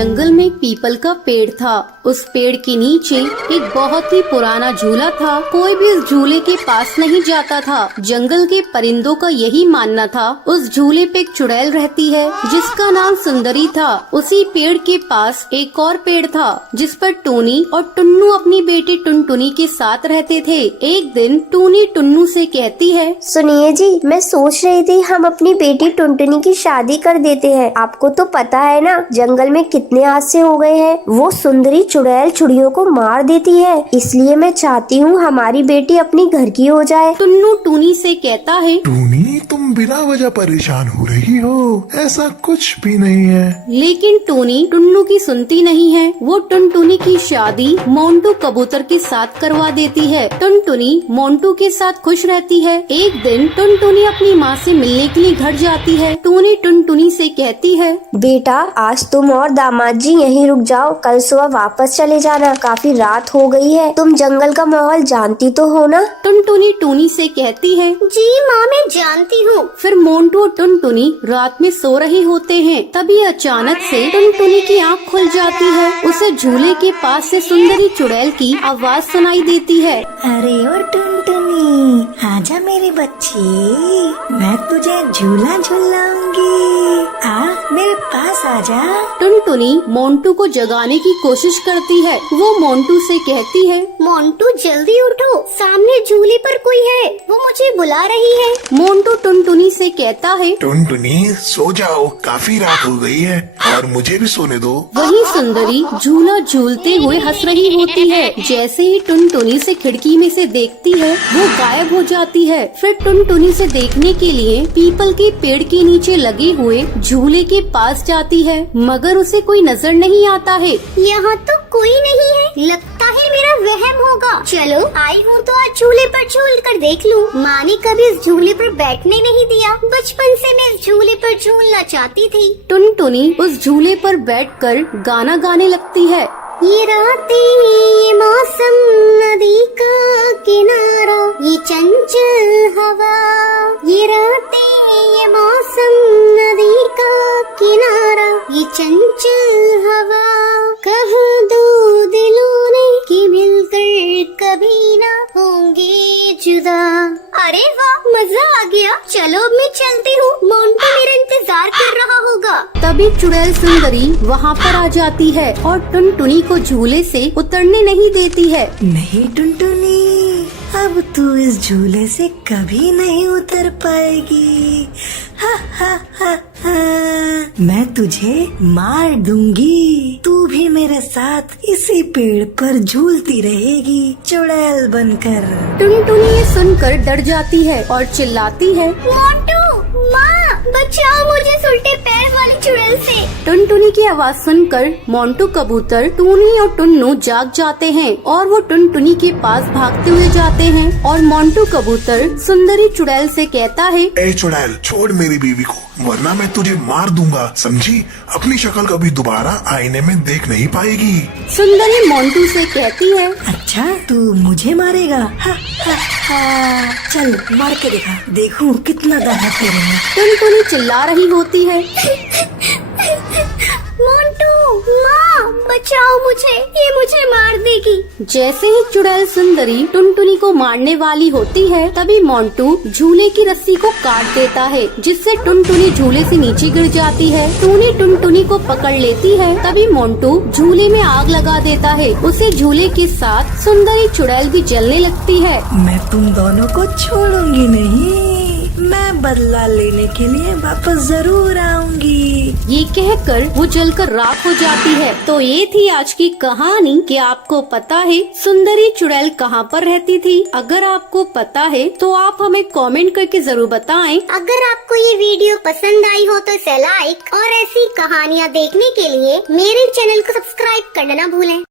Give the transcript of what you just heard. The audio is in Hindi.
जंगल में एक पीपल का पेड़ था। उस पेड़ के नीचे एक बहुत ही पुराना झूला था। कोई भी इस झूले के पास नहीं जाता था। जंगल के परिंदों का यही मानना था उस झूले पे एक चुड़ैल रहती है जिसका नाम सुंदरी था। उसी पेड़ के पास एक और पेड़ था जिस पर टूनी और टुन्नू अपनी बेटी टुनटुनी के साथ रहते थे। एक दिन टूनी टुन्नू से कहती है, सुनिए जी, मैं सोच रही थी हम अपनी बेटी टुनटुनी की शादी कर देते हैं। आपको तो पता है ना जंगल में कितने हादसे हो गए हैं। वो सुंदरी चुड़ैल चिड़ियों को मार देती है, इसलिए मैं चाहती हूँ हमारी बेटी अपनी घर की हो जाए। टुन्नू टूनी से कहता है, टूनी तुम बिना वजह परेशान हो रही हो, ऐसा कुछ भी नहीं है। लेकिन टूनी टुन्नू की सुनती नहीं है। वो टुनटुनी की शादी मोंटू कबूतर के साथ करवा देती है। टुनटुनी मोंटू के साथ खुश रहती है। एक दिन टुनटुनी अपनी माँ से मिलने के लिए घर जाती है। टूनी टुनटुनी से कहती है, बेटा आज तुम और दामाद जी यहीं रुक जाओ, कल सुबह वापस चले जाना। काफी रात हो गई है, तुम जंगल का माहौल जानती तो हो ना। टुनटुनी टूनी से कहती है, जी माँ मैं जानती हूँ। फिर मोंटू और टुनटुनी रात में सो रहे होते हैं। तभी अचानक से टुनटुनी की आँख खुल जाती है। उसे झूले के पास से सुंदरी चुड़ैल की आवाज सुनाई देती है। अरे ओ टुनटुनी, आजा मेरी बच्ची, मैं तुझे झूला झूलाऊंगी। आ मेरे पास आजा। टुनटुनी मोंटू को जगाने की कोशिश करती है। वो मोंटू से कहती है, मोंटू जल्दी उठो, सामने झूले पर कोई है, वो मुझे बुला रही है। मोंटू टुनटुनी से कहता है, टुनटुनी सो जाओ, काफी रात हो गई है और मुझे भी सोने दो। वही सुंदरी झूला झूलते हुए हंस रही होती है। जैसे ही टुनटुनी से खिड़की में से देखती है वो गायब हो जाती है। फिर टुनटुनी से देखने के लिए पीपल के पेड़ के नीचे लगे हुए झूले के पास जाती है, मगर उसे कोई नजर नहीं आता है। यहाँ तो कोई नहीं है, लगता है मेरा वहम होगा। चलो आई हूँ तो आज झूले पर झूल कर देख लूँ। माँ ने कभी इस झूले पर बैठने नहीं दिया, बचपन से मैं इस झूले पर झूलना चाहती थी। टुनटुनी उस झूले पर बैठकर गाना गाने लगती है। ये रातें, ये मौसम, नदी का किनारा, ये चंचल हवा। ये रातें, ये मौसम, नदी का किनारा, ये चंचल हवा। कहा दो दिलों ने कि मिलकर कभी ना होंगे जुदा। अरे वाह, मजा आ गया। चलो अब मैं चलती हूँ, मोंटू मेरा इंतजार कर रहा होगा। तभी चुड़ैल सुंदरी वहाँ पर आ जाती है और टुनटुनी को झूले से उतरने नहीं देती है। नहीं टुनटुनी, अब तू इस झूले से कभी नहीं उतर पाएगी। हा हा हा हा, मैं तुझे मार दूंगी। तू भी मेरे साथ इसी पेड़ पर झूलती रहेगी चुड़ैल बनकर। टुनटुनी ये सुनकर डर जाती है और चिल्लाती है, मोंटू, माँ बचाओ मुझे उल्टे पैर वाली चुड़ैल से। टुनटुनी की आवाज सुनकर मोंटू कबूतर, टूनी और टुन्नू जाग जाते हैं और वो टुनटुनी के पास भागते हुए जाते हैं। और मोंटू कबूतर सुंदरी चुड़ैल से कहता है, ए चुड़ैल, छोड़ मेरी बीवी को, वरना मैं तुझे मार दूंगा, समझी? अपनी शक्ल कभी दोबारा आईने में देख नहीं पाएगी। सुंदरी मोंटू से कहती है, अच्छा तू मुझे मारेगा? हा हा हा, चल मार के दिखा, देखूं कितना दम है तेरे में। टुनटुनी चिल्ला रही होती है, मोंटू, माँ बचाओ मुझे, ये मुझे मार देगी। जैसे ही चुड़ैल सुंदरी टुनटुनी को मारने वाली होती है तभी मोंटू झूले की रस्सी को काट देता है, जिससे टुनटुनी झूले से नीचे गिर जाती है। टूनी टुनटुनी को पकड़ लेती है। तभी मोंटू झूले में आग लगा देता है। उसे झूले के साथ सुंदरी चुड़ैल भी जलने लगती है। मैं तुम दोनों को छोड़ूंगी नहीं, मैं बदला लेने के लिए वापस जरूर आऊंगी। ये कहकर वो जलकर राख हो जाती है। तो ये थी आज की कहानी कि आपको पता है सुंदरी चुड़ैल कहाँ पर रहती थी। अगर आपको पता है तो आप हमें कमेंट करके जरूर बताएं। अगर आपको ये वीडियो पसंद आई हो तो इसे लाइक और ऐसी कहानियाँ देखने के लिए मेरे चैनल को सब्सक्राइब करना ना भूलें।